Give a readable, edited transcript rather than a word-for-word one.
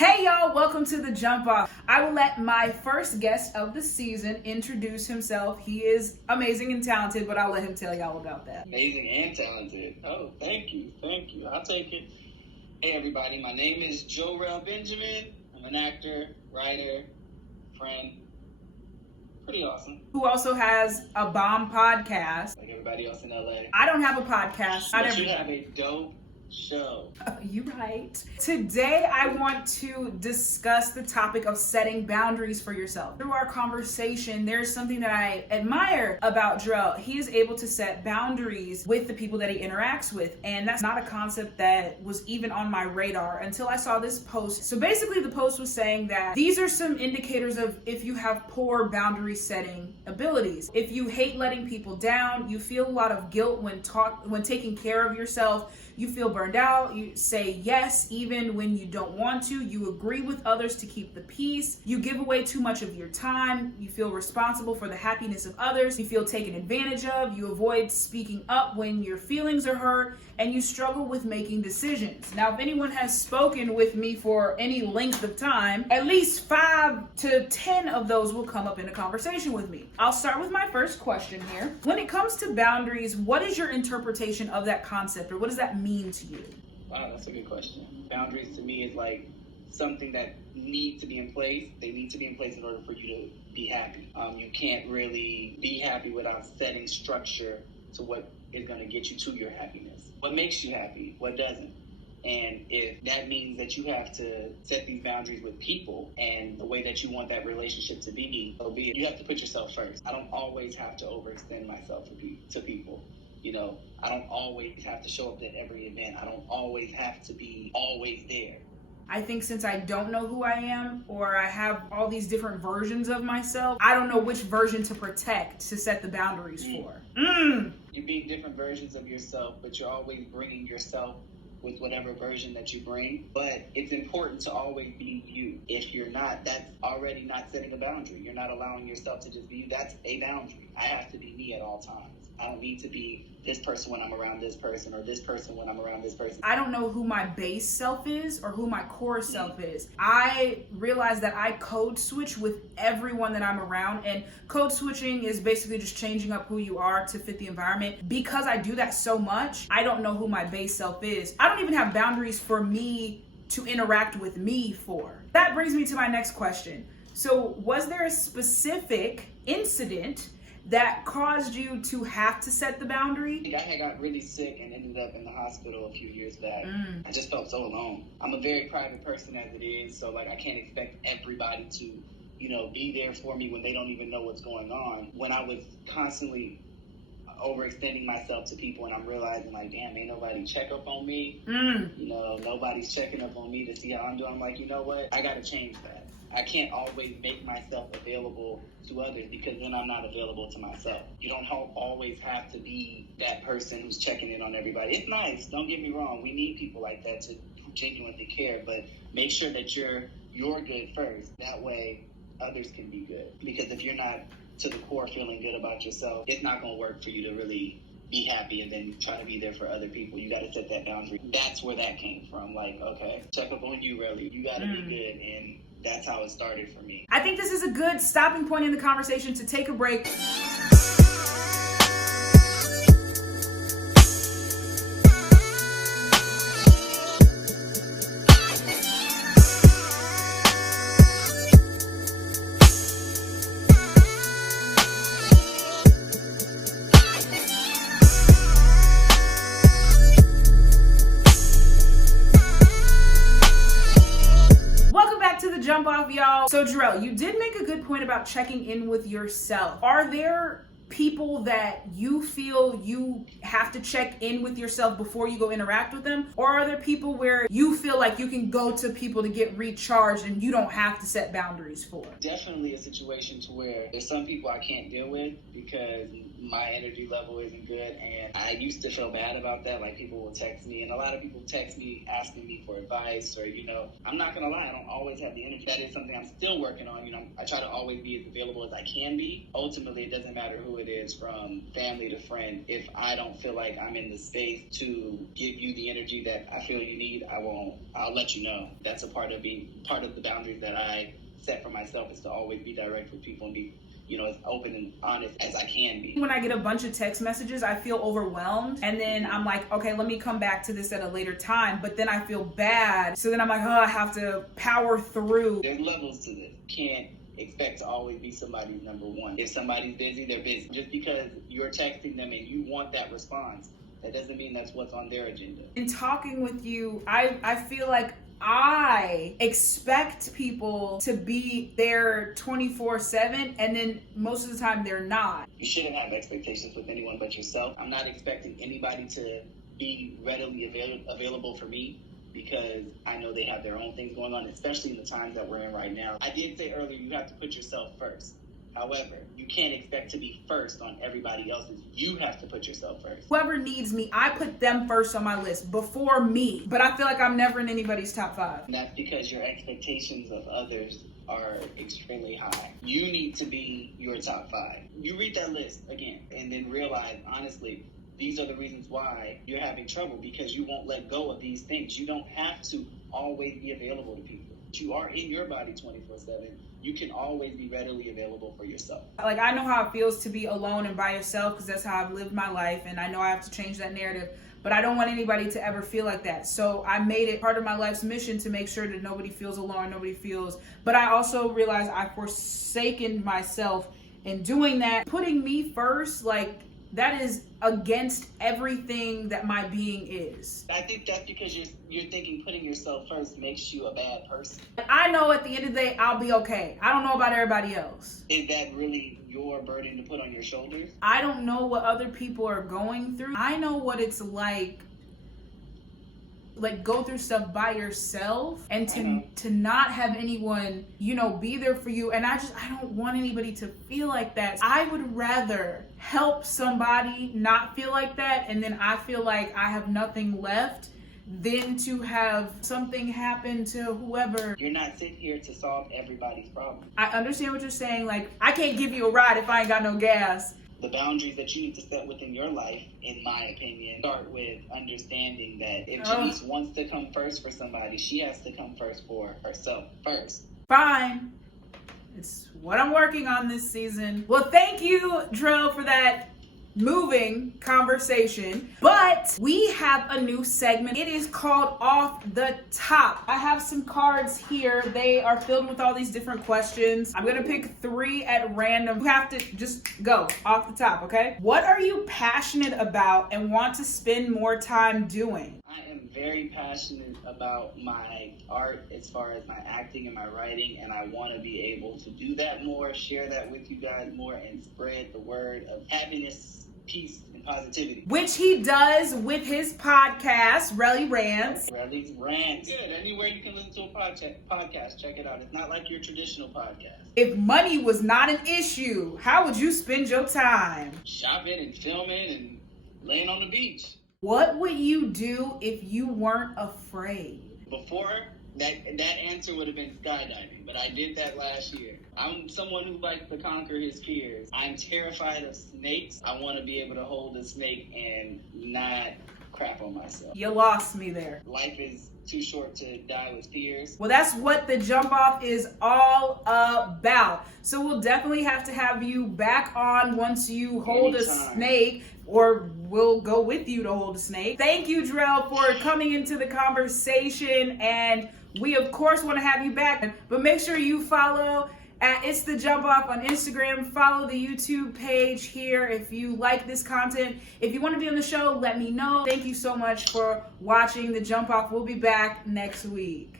Hey y'all, welcome to the Jump Off. I will let my first guest of the season introduce himself. He is amazing and talented, but I'll let him tell y'all about that. Amazing and talented. Oh, thank you. I'll take it. Hey everybody, my name is Jorelle Benjamin. I'm an actor, writer, friend. Pretty awesome. Who also has a bomb podcast. Like everybody else in LA. I don't have a podcast. But you have a dope show. You're right. Today I want to discuss the topic of setting boundaries for yourself. Through our conversation, there's something that I admire about Jorelle. He is able to set boundaries with the people that he interacts with, and that's not a concept that was even on my radar until I saw this post. So basically the post was saying that these are some indicators of if you have poor boundary setting abilities. If you hate letting people down, you feel a lot of guilt when taking care of yourself, you feel burned out, you say yes even when you don't want to, you agree with others to keep the peace, you give away too much of your time, you feel responsible for the happiness of others, you feel taken advantage of, you avoid speaking up when your feelings are hurt, and you struggle with making decisions. Now, if anyone has spoken with me for any length of time, at least 5 to 10 of those will come up in a conversation with me. I'll start with my first question here. When it comes to boundaries, what is your interpretation of that concept, or what does that mean to you? Wow, that's a good question. Boundaries to me is like something that needs to be in place. They need to be in place in order for you to be happy. You can't really be happy without setting structure to what is going to get you to your happiness. What makes you happy? What doesn't? And if that means that you have to set these boundaries with people and the way that you want that relationship to be, so be it. You have to put yourself first. I don't always have to overextend myself to people. You know, I don't always have to show up at every event. I don't always have to be always there. I think since I don't know who I am, or I have all these different versions of myself, I don't know which version to protect to set the boundaries for. You be different versions of yourself, but you're always bringing yourself with whatever version that you bring. But it's important to always be you. If you're not, that's already not setting a boundary. You're not allowing yourself to just be you. That's a boundary. I have to be me at all times. I don't need to be this person when I'm around this person, or this person when I'm around this person. I don't know who my base self is or who my core self is. I realize that I code switch with everyone that I'm around, and code switching is basically just changing up who you are to fit the environment. Because I do that so much, I don't know who my base self is. I don't even have boundaries for me to interact with me for. That brings me to my next question. So was there a specific incident that caused you to have to set the boundary? I had got really sick and ended up in the hospital a few years back. I just felt so alone. I'm a very private person as it is, so like I can't expect everybody to, be there for me when they don't even know what's going on. When I was constantly overextending myself to people, and I'm realizing like, damn, ain't nobody check up on me. Nobody's checking up on me to see how I'm doing. I'm like, you know what? I gotta change that. I can't always make myself available to others, because then I'm not available to myself. You don't always have to be that person who's checking in on everybody. It's nice, don't get me wrong. We need people like that to genuinely care, but make sure that you're good first. That way others can be good. Because if you're not to the core feeling good about yourself, it's not going to work for you to really be happy and then try to be there for other people. You got to set that boundary. That's where that came from. Like, okay, check up on you, really. You got to be good. And that's how it started for me. I think this is a good stopping point in the conversation to take a break. Jump off, y'all. So Jorelle, you did make a good point about checking in with yourself. Are there people that you feel you have to check in with yourself before you go interact with them? Or are there people where you feel like you can go to people to get recharged and you don't have to set boundaries for? Definitely a situation to where there's some people I can't deal with because my energy level isn't good, and I used to feel bad about that. Like, people will text me, and a lot of people text me asking me for advice, or, I'm not gonna lie, I don't always have the energy. That is something I'm still working on. I try to always be as available as I can be. Ultimately, it doesn't matter who it is, from family to friend. If I don't feel like I'm in the space to give you the energy that I feel you need, I'll let you know. That's a part of the boundaries that I set for myself, is to always be direct with people and be as open and honest as I can be. When I get a bunch of text messages, I feel overwhelmed, and then I'm like, okay, let me come back to this at a later time, but then I feel bad, so then I'm like, I have to power through. There's levels to this. Can't expect to always be somebody's number one. If somebody's busy, they're busy. Just because you're texting them and you want that response, that doesn't mean that's what's on their agenda. In talking with you, I feel like I expect people to be there 24/7, and then most of the time they're not. You shouldn't have expectations with anyone but yourself. I'm not expecting anybody to be readily available for me, because I know they have their own things going on, especially in the times that we're in right now. I did say earlier, you have to put yourself first. However, you can't expect to be first on everybody else's. You have to put yourself first. Whoever needs me, I put them first on my list before me. But I feel like I'm never in anybody's top 5. And that's because your expectations of others are extremely high. You need to be your top 5. You read that list again and then realize, honestly, these are the reasons why you're having trouble, because you won't let go of these things. You don't have to always be available to people. You are in your body 24/7. You can always be readily available for yourself. Like, I know how it feels to be alone and by yourself, because that's how I've lived my life, and I know I have to change that narrative, but I don't want anybody to ever feel like that. So I made it part of my life's mission to make sure that nobody feels alone, but I also realized I've forsaken myself in doing that. Putting me first, like, that is against everything that my being is. I think that's because you're thinking putting yourself first makes you a bad person. I know at the end of the day, I'll be okay. I don't know about everybody else. Is that really your burden to put on your shoulders? I don't know what other people are going through. I know what it's like go through stuff by yourself, and to not have anyone, be there for you. And I don't want anybody to feel like that. I would rather help somebody not feel like that, and then I feel like I have nothing left, than to have something happen to whoever. You're not sitting here to solve everybody's problem. I understand what you're saying. Like, I can't give you a ride if I ain't got no gas. The boundaries that you need to set within your life, in my opinion, start with understanding that if Janice wants to come first for somebody, she has to come first for herself first. Fine. It's what I'm working on this season. Well, thank you, Jorelle, for that moving conversation. But we have a new segment. It is called Off the Top. I have some cards here. They are filled with all these different questions. I'm gonna pick 3 at random. You have to just go off the top, okay? What are you passionate about and want to spend more time doing? I am very passionate about my art as far as my acting and my writing, and I want to be able to do that more, share that with you guys more, and spread the word of happiness, peace, and positivity. Which he does with his podcast, Jorelle Rants. Jorelle's Rants. Good. Anywhere you can listen to a podcast, check it out. It's not like your traditional podcast. If money was not an issue, how would you spend your time? Shopping and filming and laying on the beach. What would you do if you weren't afraid? Before, that answer would have been skydiving, but I did that last year. I'm someone who likes to conquer his fears. I'm terrified of snakes. I want to be able to hold a snake and not crap on myself. You lost me there. Life is too short to die with fears. Well, that's what the jump off is all about. So we'll definitely have to have you back on once you hold a snake, or we'll go with you to hold a snake. Thank you, Jorelle, for coming into the conversation, and we of course want to have you back. But make sure you follow at It's The Jump Off on Instagram. Follow the YouTube page here if you like this content. If you want to be on the show, let me know. Thank you so much for watching The Jump Off. We'll be back next week.